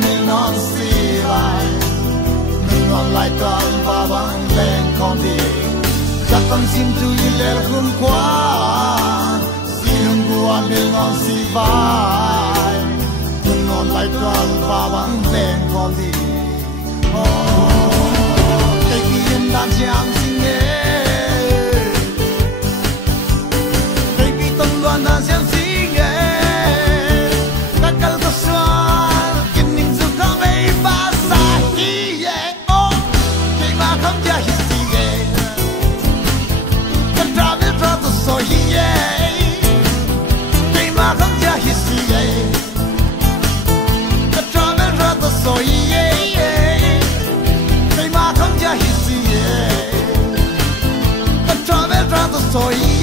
mình non si lại mình non lại toàn và bằng lên con đi chắc con xin tui lên khôn quá xin bùa mình non si vai mình non lại toàn và bằng lên con đi cái kia đang chạm xin nghe cái kia tâm loạn đang xem xin nghe các cái có xoan kinh nghiệm dù không ai ba sa hi yeah oh cái mà không cha hi si yeah cái tra biết ra tôi so hi yeah cái mà không cha hi si yeah cái tra biết ra tôi so hi yeah cái mà không cha hi si yeah cái tra biết ra tôi so hi